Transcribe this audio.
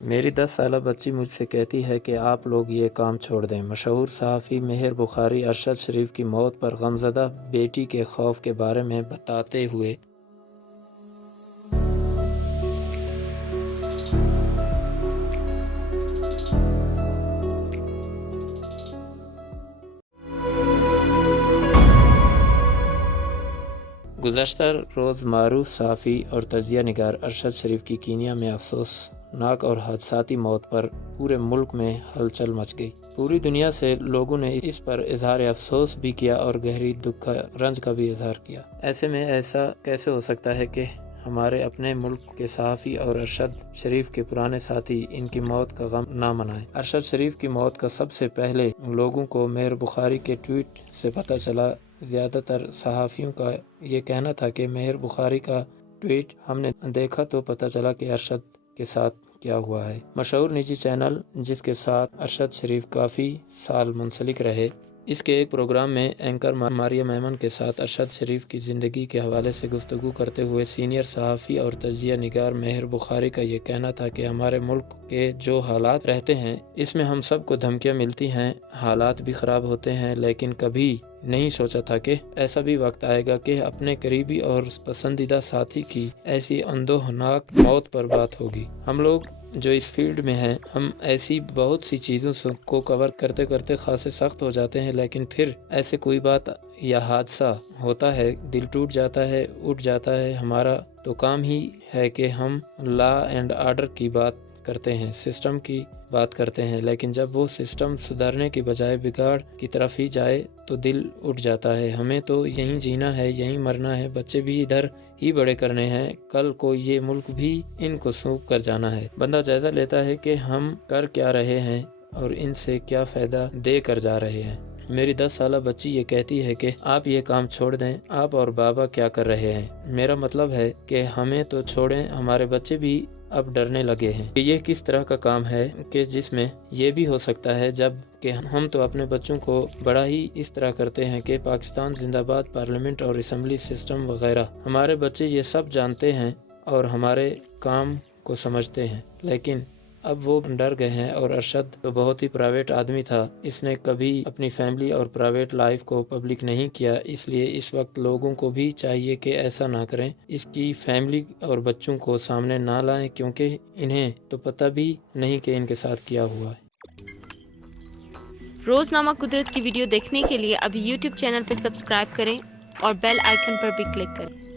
میری 10 سالہ بچی مجھ سے کہتی ہے کہ آپ لوگ یہ کام چھوڑ دیں۔ مشہور صحافی مہر بخاری ارشد شریف کی موت پر غمزدہ بیٹی کے خوف کے بارے میں بتاتے ہوئے گزشتہ روز معروف صحافی اور تجزیہ نگار ارشد شریف کی کینیا میں افسوسناک اور حادثاتی موت پر پورے ملک میں ہلچل مچ گئی۔ پوری دنیا سے لوگوں نے اس پر اظہار افسوس بھی کیا اور گہری دکھ رنج کا بھی اظہار کیا۔ ایسے میں ایسا کیسے ہو سکتا ہے کہ ہمارے اپنے ملک کے صحافی اور ارشد شریف کے پرانے ساتھی ان کی موت کا غم نہ منائیں۔ ارشد شریف کی موت کا سب سے پہلے لوگوں کو مہر بخاری کے ٹویٹ سے پتہ چلا۔ زیادہ تر صحافیوں کا یہ کہنا تھا کہ مہر بخاری کا ٹویٹ ہم نے دیکھا تو پتہ چلا کہ ارشد کے ساتھ کیا ہوا ہے۔ مشہور نجی چینل جس کے ساتھ ارشد شریف کافی سال منسلک رہے، اس کے ایک پروگرام میں اینکر ماریہ میمن کے ساتھ ارشد شریف کی زندگی کے حوالے سے گفتگو کرتے ہوئے سینئر صحافی اور تجزیہ نگار مہر بخاری کا یہ کہنا تھا کہ ہمارے ملک کے جو حالات رہتے ہیں اس میں ہم سب کو دھمکیاں ملتی ہیں، حالات بھی خراب ہوتے ہیں، لیکن کبھی نہیں سوچا تھا کہ ایسا بھی وقت آئے گا کہ اپنے قریبی اور پسندیدہ ساتھی کی ایسی اندوہناک موت پر بات ہوگی۔ ہم لوگ جو اس فیلڈ میں ہیں، ہم ایسی بہت سی چیزوں کو کور کرتے کرتے خاصے سخت ہو جاتے ہیں، لیکن پھر ایسے کوئی بات یا حادثہ ہوتا ہے، دل ٹوٹ جاتا ہے، اٹھ جاتا ہے۔ ہمارا تو کام ہی ہے کہ ہم لا اینڈ آرڈر کی بات کرتے ہیں، سسٹم کی بات کرتے ہیں، لیکن جب وہ سسٹم سدھرنے کی بجائے بگاڑ کی طرف ہی جائے تو دل اٹھ جاتا ہے۔ ہمیں تو یہیں جینا ہے، یہیں مرنا ہے، بچے بھی ادھر ہی بڑے کرنے ہیں، کل کو یہ ملک بھی ان کو سونپ کر جانا ہے۔ بندہ جائزہ لیتا ہے کہ ہم کر کیا رہے ہیں اور ان سے کیا فائدہ دے کر جا رہے ہیں۔ میری 10 سالہ بچی یہ کہتی ہے کہ آپ یہ کام چھوڑ دیں، آپ اور بابا کیا کر رہے ہیں۔ میرا مطلب ہے کہ ہمیں تو چھوڑیں، ہمارے بچے بھی اب ڈرنے لگے ہیں کہ یہ کس طرح کا کام ہے کہ جس میں یہ بھی ہو سکتا ہے، جب کہ ہم تو اپنے بچوں کو بڑا ہی اس طرح کرتے ہیں کہ پاکستان زندہ باد، پارلیمنٹ اور اسمبلی سسٹم وغیرہ۔ ہمارے بچے یہ سب جانتے ہیں اور ہمارے کام کو سمجھتے ہیں، لیکن اب وہ ڈر گئے ہیں۔ اور ارشد تو بہت ہی پرائیویٹ آدمی تھا، اس نے کبھی اپنی فیملی اور پرائیویٹ لائف کو پبلک نہیں کیا، اس لیے اس وقت لوگوں کو بھی چاہیے کہ ایسا نہ کریں، اس کی فیملی اور بچوں کو سامنے نہ لائیں، کیونکہ انہیں تو پتہ بھی نہیں کہ ان کے ساتھ کیا ہوا ہے۔ روزنامہ قدرت کی ویڈیو دیکھنے کے لیے ابھی یوٹیوب چینل پر سبسکرائب کریں اور بیل آئیکن پر بھی کلک کریں۔